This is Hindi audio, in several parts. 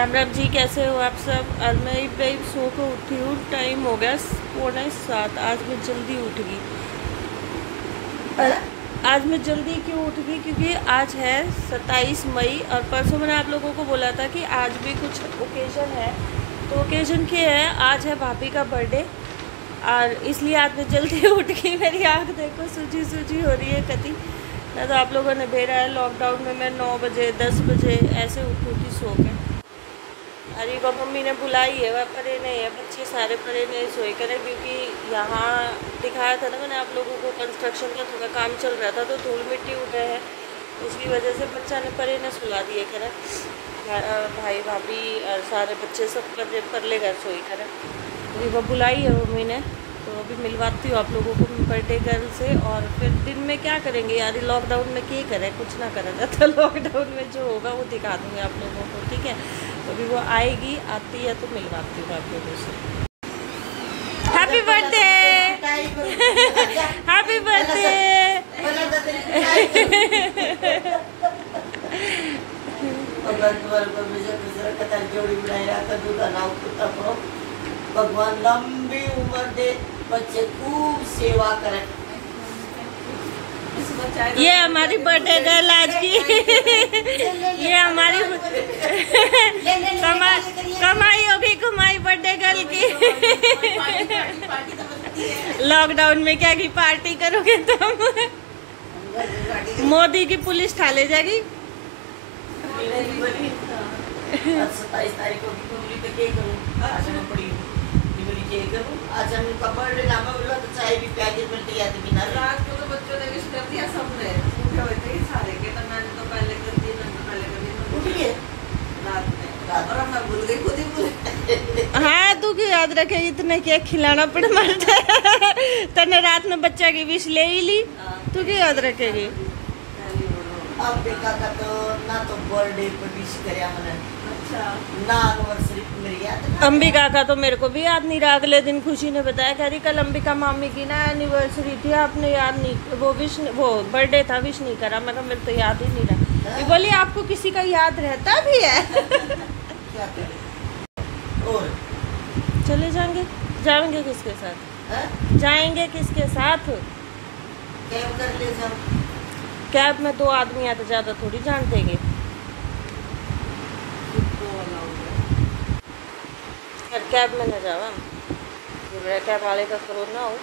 राम राम जी, कैसे हो आप सब। आज मैं भाई सो को उठी हूँ, टाइम हो गया 6:45। आज मैं जल्दी उठ गई। आज मैं जल्दी क्यों उठ गई? क्योंकि आज है 27 मई और परसों मैंने आप लोगों को बोला था कि आज भी कुछ ओकेज़न है। तो ओकेज़न क्या है? आज है भाभी का बर्थडे और इसलिए आज मैं जल्दी उठ गई। मेरी आँख देखो सूजी सूजी हो रही है कति ना। तो आप लोगों ने भेजा है लॉकडाउन में मैं 9 बजे 10 बजे ऐसे उठी सो के। अरे वो मम्मी ने बुलाई है, वह परे नहीं है, बच्चे सारे परे नहीं सोए करें क्योंकि यहाँ दिखाया था ना मैंने आप लोगों को, कंस्ट्रक्शन का थोड़ा काम चल रहा था तो धूल मिट्टी उठे है, उसकी वजह से बच्चा ने परे ने सुला दिए करें। भाई भाभी और सारे बच्चे सब परले घर सोई करें। अभी वो बुलाई है मम्मी ने, तो अभी मिलवाती हूँ आप लोगों को बर्थडे गर्ल से। और फिर दिन में क्या करेंगे यार, लॉकडाउन में क्या करें, कुछ ना करा जाता। लॉकडाउन में जो होगा वो दिखा दूँगी आप लोगों को, ठीक है। तो अभी वो आएगी, आती है तो मिलवाती हूँ आप लोगों से। Happy birthday, happy birthday. भगवान लंबी उम्र दे, बच्चे खूब सेवा करें। ये हमारी बर्थडे गर्ल आज की। ये हमारी कमाई होगी, कमाई बर्थडे गर्ल की। लॉकडाउन में क्या की पार्टी करोगे तुम? मोदी की पुलिस ठा ले जाएगी। 27 तारीख को आज हम उनका बर्थडे नामा बोला तो चाय भी पैकेट में तैयार थी बिना। रात को तो बच्चों ने विश कर दिया, सबने उठे हुए थे सारे के, तो मैंने तो पहले कर दी, मैंने तो पहले कर दी, उठ गए रात और मैं भूल गई, खुद ही भूल। हाँ तू क्यों याद रखेगी, इतने क्या खिलाना पड़ मरता है। तने रात में बच्चा की विश ले ही ली, तू क्यों याद रखेगी। अब बेटा का तो ना तो बर्थडे पर विश करे मैंने, अच्छा ना एनिवर्सरी मेरी याद है। अंबिका का तो मेरे को भी याद नहीं रहा। अगले दिन खुशी ने बताया, कह रही कल अंबिका मामी की ना एनिवर्सरी थी, आपने याद नहीं, वो बर्थडे था, विश नहीं करा। मैं कहा मेरे तो याद ही नहीं रहा। ये बोली आपको किसी का याद रहता भी है। और चले जाएंगे किसके साथ? जाएंगे किसके साथ? कैब कर ले जाओ। कैब में 2 आदमी आते, ज़्यादा थोड़ी जान देंगे। कैब में न जाओ, कैब वाले का कोरोना हो।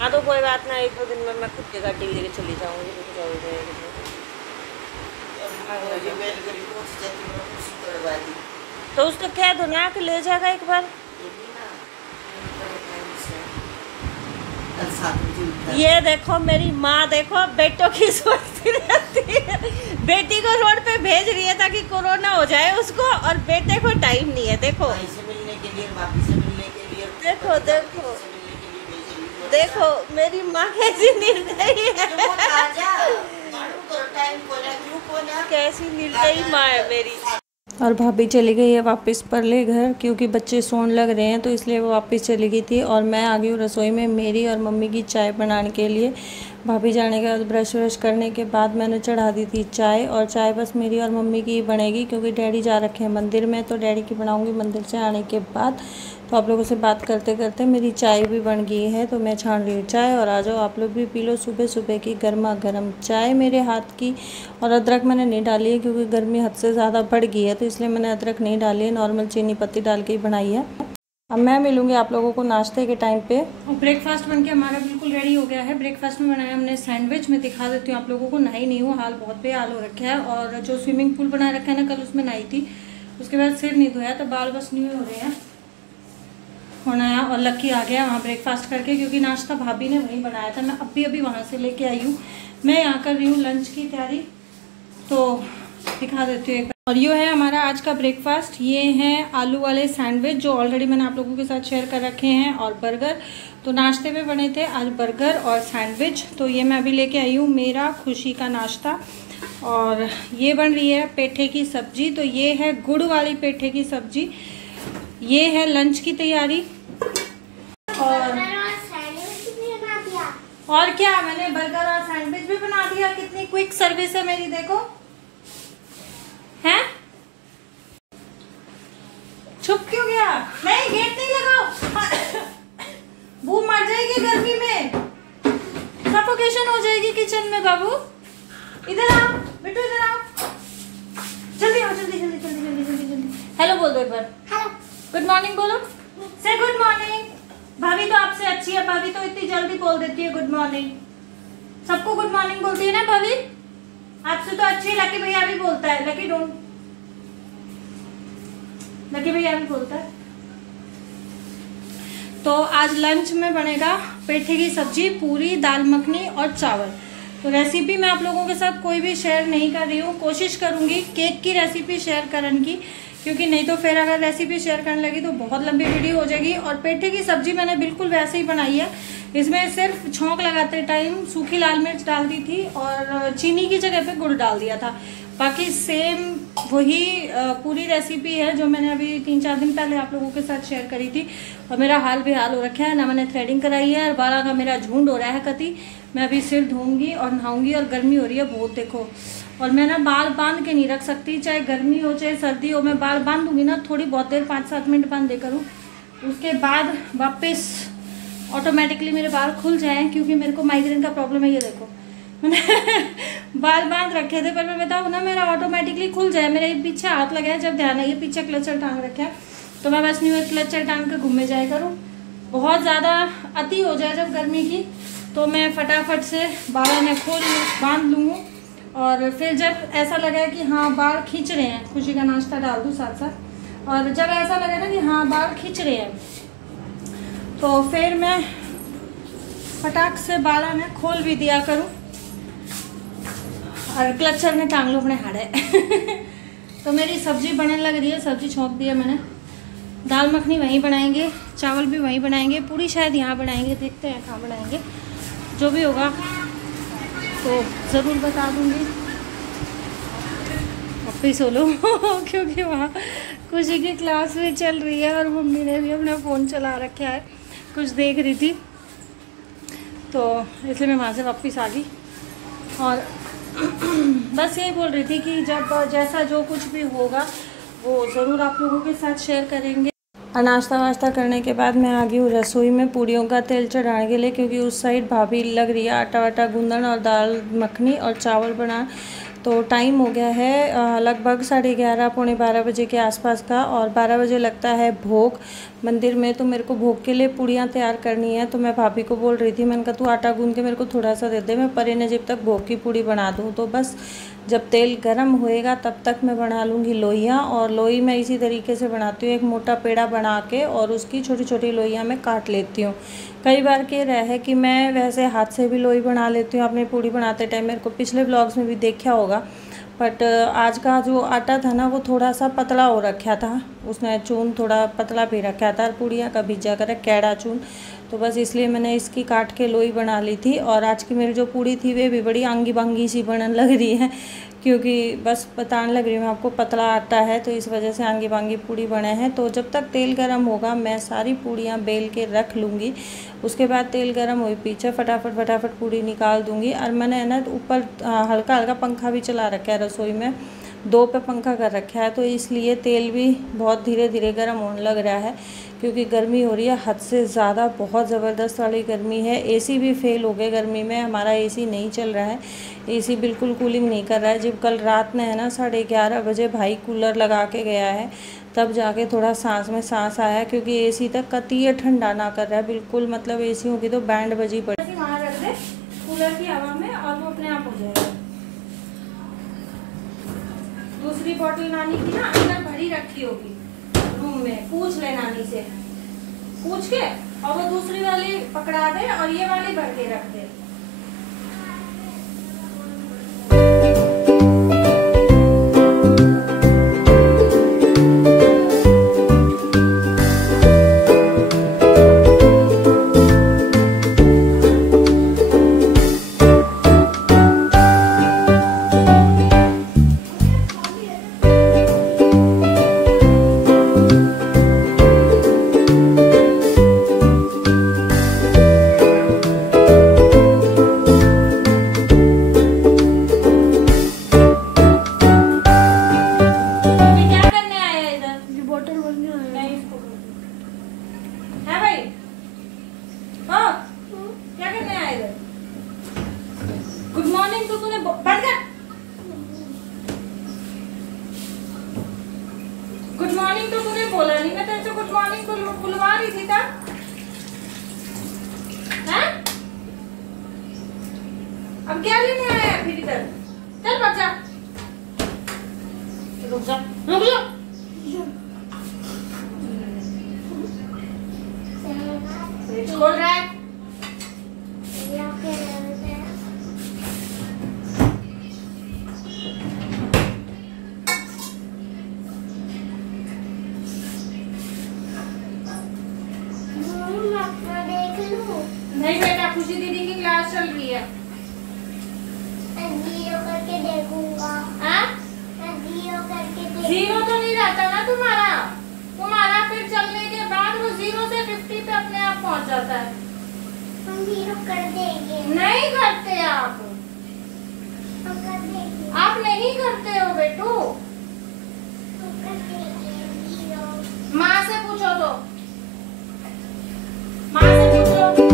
हाँ तो कोई बात ना, 1-2 दिन में मैं खुद की गाड़ी लेके चली जाऊँगी। तो उसको कह दो ना कि ले जाएगा एक बार। ये देखो मेरी माँ, देखो बेटों की सोचती रहती है। बेटी को रोड पे भेज रही है ताकि कोरोना हो जाए उसको, और बेटे को टाइम नहीं है। देखो मिलने के लिए, भाभी से मिलने के लिए, देखो देखो देखो मेरी माँ कैसी निर्दयी है। कैसी निर्दयी माँ है मेरी। और भाभी चली गई है वापस परले घर, क्योंकि बच्चे सोने लग रहे हैं तो इसलिए वो वापस चली गई थी। और मैं आ गई हूँ रसोई में मेरी और मम्मी की चाय बनाने के लिए। भाभी जाने के बाद ब्रश व्रश करने के बाद मैंने चढ़ा दी थी चाय, और चाय बस मेरी और मम्मी की बनेगी क्योंकि डैडी जा रखे हैं मंदिर में, तो डैडी की बनाऊँगी मंदिर से आने के बाद। तो आप लोगों से बात करते करते मेरी चाय भी बन गई है, तो मैं छान रही हूँ चाय। और आ जाओ आप लोग भी पी लो सुबह सुबह की गर्मा गर्म चाय मेरे हाथ की। और अदरक मैंने नहीं डाली है क्योंकि गर्मी हद से ज़्यादा बढ़ गई है, तो इसलिए मैंने अदरक नहीं डाली है, नॉर्मल चीनी पत्ती डाल के ही बनाई है। अब मैं मिलूँगी आप लोगों को नाश्ते के टाइम पे। और ब्रेकफास्ट बनके हमारा बिल्कुल रेडी हो गया है। ब्रेकफास्ट में बनाया हमने सैंडविच। मैं दिखा देती हूँ आप लोगों को। नहाई नहीं हूँ, हाल बहुत बेहाल हो रखा है। और जो स्विमिंग पूल बना रखा है ना, कल उसमें नहाई थी, उसके बाद सिर नहीं धोया, तो बाल बस नहीं हो रहे हैं होना है। और लक्की आ गया वहाँ ब्रेकफास्ट करके, क्योंकि नाश्ता भाभी ने वहीं बनाया था। मैं अभी वहाँ से लेके आई हूँ। मैं यहाँ कर रही हूँ लंच की तैयारी, तो दिखा देती हूँ। और ये है हमारा आज का ब्रेकफास्ट। ये हैं आलू वाले सैंडविच जो ऑलरेडी मैंने आप लोगों के साथ शेयर कर रखे हैं, और बर्गर। तो नाश्ते में बने थे आज बर्गर और सैंडविच, तो ये मैं अभी लेके आई हूँ मेरा खुशी का नाश्ता। और ये बन रही है पेठे की सब्जी, तो ये है गुड़ वाली पेठे की सब्जी। ये है लंच की तैयारी। और क्या, मैंने बर्गर और सैंडविच भी बना दिया। कितनी क्विक सर्विस है मेरी, देखो हैं? छुप क्यों गया? नहीं, गेट नहीं लगाओ। वो मर जाएगी गर्मी में, सफोकेशन हो जाएगी किचन में। बाबू इधर आओ, बेटू इधर आओ, जल्दी आओ, जल्दी जल्दी जल्दी जल्दी जल्दी जल्दी। हेलो बोल दो एक बार। हेलो, गुड मॉर्निंग बोलो। से गुड मॉर्निंग। भाभी तो आपसे अच्छी है, भाभी तो इतनी जल्दी बोल देती है गुड मॉर्निंग। सबको गुड मॉर्निंग बोलती है ना भाभी, आपसे तो अच्छी। लकी भैया भी बोलता है, लकी भैया भी बोलता है। तो आज लंच में बनेगा पेठे की सब्जी, पूरी, दाल मखनी और चावल। तो रेसिपी मैं आप लोगों के साथ कोई भी शेयर नहीं कर रही हूँ। कोशिश करूँगी केक की रेसिपी शेयर करने की, क्योंकि नहीं तो फिर अगर रेसिपी शेयर करने लगी तो बहुत लंबी वीडियो हो जाएगी। और पेठे की सब्जी मैंने बिल्कुल वैसे ही बनाई है। इसमें सिर्फ छौंक लगाते टाइम सूखी लाल मिर्च डाल दी थी और चीनी की जगह पे गुड़ डाल दिया था। बाकी सेम वही पूरी रेसिपी है जो मैंने अभी 3-4 दिन पहले आप लोगों के साथ शेयर करी थी। और मेरा हाल बेहाल हो रखा है ना, मैंने थ्रेडिंग कराई है और बालों का मेरा झुंड हो रहा है कति। मैं अभी सिर धोऊंगी और नहाऊंगी और गर्मी हो रही है बहुत, देखो। और मैं ना बाल बांध के नहीं रख सकती, चाहे गर्मी हो चाहे सर्दी हो। मैं बाल बांध दूंगी ना थोड़ी बहुत देर, 5-7 मिनट बांध दे करूँ, उसके बाद वापस ऑटोमेटिकली मेरे बाल खुल जाएं, क्योंकि मेरे को माइग्रेन का प्रॉब्लम है। ये देखो मैंने बाल बांध रखे थे, पर मैं बताऊँ ना मेरा ऑटोमेटिकली खुल जाए। मेरे पीछे हाथ लगा है, जब ध्यान है ये पीछे क्लचर टांग रखे है, तो मैं बस न्यू क्लचर टांग के घूमने जाया करूँ। बहुत ज़्यादा अति हो जाए जब गर्मी की, तो मैं फटाफट से बाल में खोल बांध लूँ। और फिर जब ऐसा लगा कि हाँ बाल खींच रहे हैं, खुशी का नाश्ता डाल दूँ साथ साथ, और जब ऐसा लगा ना कि हाँ बाल खींच रहे हैं, तो फिर मैं फटाक से बाला में खोल भी दिया करूँ और क्लचर में टांग लो अपने हाड़े। तो मेरी सब्जी बनने लग रही है, सब्जी छोंक दी है मैंने। दाल मखनी वहीं बनाएंगे, चावल भी वहीं बनाएंगे, पूरी शायद यहाँ बनाएंगे, देखते हैं कहाँ बनाएंगे। जो भी होगा तो ज़रूर बता दूँगी। वापिस हो लो क्योंकि वहाँ खुशी की क्लास भी चल रही है और मम्मी ने भी अपना फ़ोन चला रखा है, कुछ देख रही थी, तो इसलिए मैं वहाँ से वापस आ गई। और बस यही बोल रही थी कि जब जैसा जो कुछ भी होगा वो ज़रूर आप लोगों के साथ शेयर करेंगे। और नाश्ता वाश्ता करने के बाद मैं आ गई हूँ रसोई में पूड़ियों का तेल चढ़ाने के लिए, क्योंकि उस साइड भाभी लग रही है आटा वाटा गूंदन और दाल मखनी और चावल बना। तो टाइम हो गया है लगभग 11:30 पौने 12 बजे के आसपास का, और 12 बजे लगता है भोग मंदिर में। तो मेरे को भोग के लिए पूड़ियाँ तैयार करनी है। तो मैं भाभी को बोल रही थी, मैंने कहा तू आटा गूंद के मेरे को थोड़ा सा दे दे, मैं परे ने जब तक भोग की पूड़ी बना दूँ। तो बस जब तेल गर्म होएगा तब तक मैं बना लूँगी लोइयाँ। और लोई मैं इसी तरीके से बनाती हूँ, एक मोटा पेड़ा बना के और उसकी छोटी छोटी लोइयाँ मैं काट लेती हूँ। कई बार के रहा है कि मैं वैसे हाथ से भी लोई बना लेती हूँ अपनी पूड़ी बनाते टाइम, मेरे को पिछले ब्लॉग्स में भी देखा होगा। बट आज का जो आटा था ना वो थोड़ा सा पतला हो रखा था, उसने चून थोड़ा पतला भी रखा था, पूड़ियाँ का भीजा कर कैड़ा चून। तो बस इसलिए मैंने इसकी काट के लोई बना ली थी। और आज की मेरी जो पूड़ी थी वे भी बड़ी आंगी बांगी सी बनने लग रही है, क्योंकि बस बताने लग रही हूँ आपको, पतला आटा है तो इस वजह से आंगी बांगी पूड़ी बने हैं। तो जब तक तेल गर्म होगा मैं सारी पूड़ियाँ बेल के रख लूँगी। उसके बाद तेल गर्म हुई पीछे फटाफट पूड़ी निकाल दूँगी। और मैंने है ना ऊपर हल्का हल्का पंखा भी चला रखा है रसोई में, 2 पे पंखा कर रखा है, तो इसलिए तेल भी बहुत धीरे धीरे गर्म होने लग रहा है, क्योंकि गर्मी हो रही है हद से ज़्यादा, बहुत ज़बरदस्त वाली गर्मी है। एसी भी फेल हो गए गर्मी में, हमारा एसी नहीं चल रहा है, एसी बिल्कुल कूलिंग नहीं कर रहा है। जब कल रात में है ना 11:30 बजे भाई कूलर लगा के गया है, तब जाके थोड़ा सांस में सांस आया, क्योंकि एसी तक कतई ठंडा ना कर रहा है बिल्कुल। मतलब एसी होगी तो बैंड बजी पड़ी। वहाँ रख दे कूलर की हवा में और वो अपने आप हो जाएगा। दूसरी बोतल नानी की ना अंदर भरी रखी होगी रूम में, पूछ ले नानी से, पूछ के और वो दूसरी वाली पकड़ा दे और ये वाली भर के रख दे। बटन बंद नहीं इसको है भाई। हाँ क्या करने आए इधर? गुड मॉर्निंग तो तूने बंद कर। गुड मॉर्निंग तो तूने बोला नहीं, मैं तेरे से गुड मॉर्निंग को बुलवा रही थी था। हैं? अब क्या लेने आया फिर इधर? चल भाग जा। रुक जा रुक जा। फ्रिज खोल रहा है। नहीं बेटा, खुशी दीदी की क्लास चल रही है। जीरो करके देखूंगा। हाँ? जीरो करके देखूंगा। जीरो तो नहीं रहता ना तुम्हारा फिर चलने के बाद वो 0 से 50 पे अपने आप पहुंच जाता है। हम जीरो कर देंगे। नहीं करते आप। हम कर देंगे। आप नहीं करते हो बेटू। हम कर देंगे जीरो। माँ से पूछो तो। माँ से पूछो।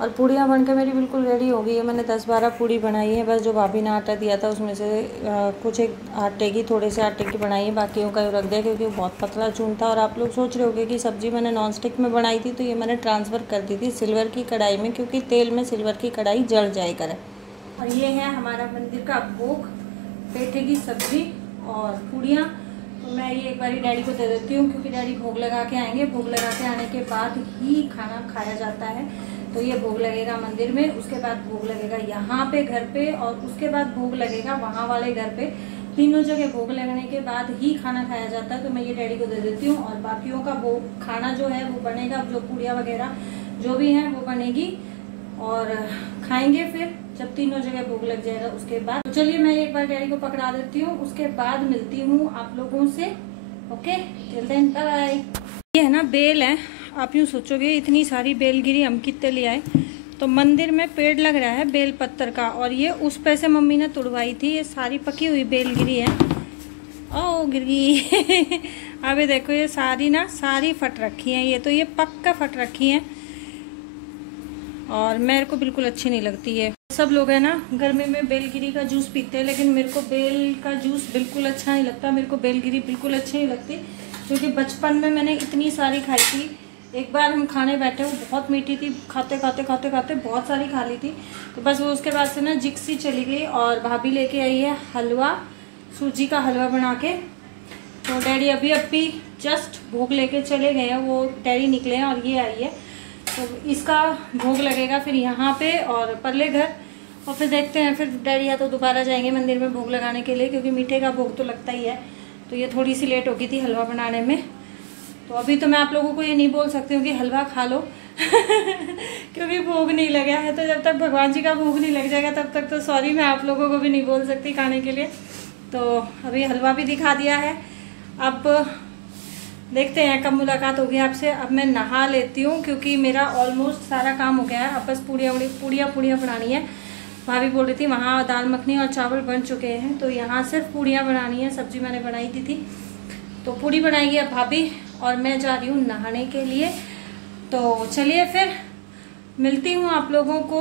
और पूड़ियाँ बनकर मेरी बिल्कुल रेडी हो गई है। मैंने 10-12 पूड़ी बनाई है। बस जो भाभी ने आटा दिया था उसमें से कुछ एक आटे की, थोड़े से आटे की बनाई है, बाकियों का रख दिया क्योंकि वो बहुत पतला चून था। और आप लोग सोच रहे होंगे कि सब्ज़ी मैंने नॉन स्टिक में बनाई थी, तो ये मैंने ट्रांसफ़र कर दी थी सिल्वर की कढ़ाई में, क्योंकि तेल में सिल्वर की कढ़ाई जल जाए करे। और ये है हमारा मंदिर का भोग, पेठे की सब्ज़ी और पूड़ियाँ। तो मैं ये एक बारी डैडी को दे देती हूँ क्योंकि डैडी भोग लगा के आएंगे। भोग लगा के आने के बाद ही खाना खाया जाता है। तो ये भोग लगेगा मंदिर में, उसके बाद भोग लगेगा यहाँ पे घर पे, और उसके बाद भोग लगेगा वहाँ वाले घर पे। तीनों जगह भोग लगने के बाद ही खाना खाया जाता है। तो मैं ये डैडी को दे देती हूँ और बाकियों का भोग खाना जो है वो बनेगा, जो पूड़ियाँ वगैरह जो भी हैं वो बनेगी और खाएंगे फिर जब तीनों जगह भोग लग जाएगा उसके बाद। तो चलिए मैं एक बार डैडी को पकड़ा देती हूँ, उसके बाद मिलती हूँ आप लोगों से। Okay, till then bye. ये है ना बेल है। आप यूँ सोचोगे इतनी सारी बेलगिरी हम कितने ले आए। तो मंदिर में पेड़ लग रहा है बेल पत्तर का, और ये उस पे से मम्मी ने तुड़वाई थी। ये सारी पकी हुई बेलगिरी है। ओ गिर गई। अभी देखो ये सारी ना सारी फट रखी हैं। ये तो ये पक्का फट रखी हैं और मेरे को बिल्कुल अच्छी नहीं लगती है। सब लोग है ना गर्मी में बेलगिरी का जूस पीते हैं, लेकिन मेरे को बेल का जूस बिल्कुल अच्छा नहीं लगता। मेरे को बेलगिरी बिल्कुल अच्छी नहीं लगती क्योंकि बचपन में मैंने इतनी सारी खाई थी। एक बार हम खाने बैठे, वो बहुत मीठी थी, खाते खाते बहुत सारी खा ली थी। तो बस वो उसके बाद से ना जिक्सी चली गई। और भाभी लेके आई है हलवा, सूजी का हलवा बना के। तो डैडी अभी जस्ट भोग लेके चले गए हैं, वो डैडी निकले हैं और ये आई है। तो इसका भोग लगेगा फिर यहाँ पे और परले घर, और फिर देखते हैं फिर डैडी या तो दोबारा जाएंगे मंदिर में भोग लगाने के लिए, क्योंकि मीठे का भोग तो लगता ही है। तो ये थोड़ी सी लेट हो गई थी हलवा बनाने में। तो अभी तो मैं आप लोगों को ये नहीं बोल सकती हूँ कि हलवा खा लो क्योंकि भोग नहीं लगा है। तो जब तक भगवान जी का भोग नहीं लग जाएगा तब तक तो सॉरी, मैं आप लोगों को भी नहीं बोल सकती खाने के लिए। तो अभी हलवा भी दिखा दिया है। अब देखते हैं कब मुलाकात होगी आपसे। अब मैं नहा लेती हूँ क्योंकि मेरा ऑलमोस्ट सारा काम हो गया है। अब बस पूड़ियाँ बनानी है। भाभी बोल रही थी वहाँ दाल मखनी और चावल बन चुके हैं, तो यहाँ सिर्फ पूड़ियाँ बनानी है। सब्जी मैंने बनाई थी तो पूड़ी बनाएगी अब भाभी, और मैं जा रही हूँ नहाने के लिए। तो चलिए फिर मिलती हूँ आप लोगों को।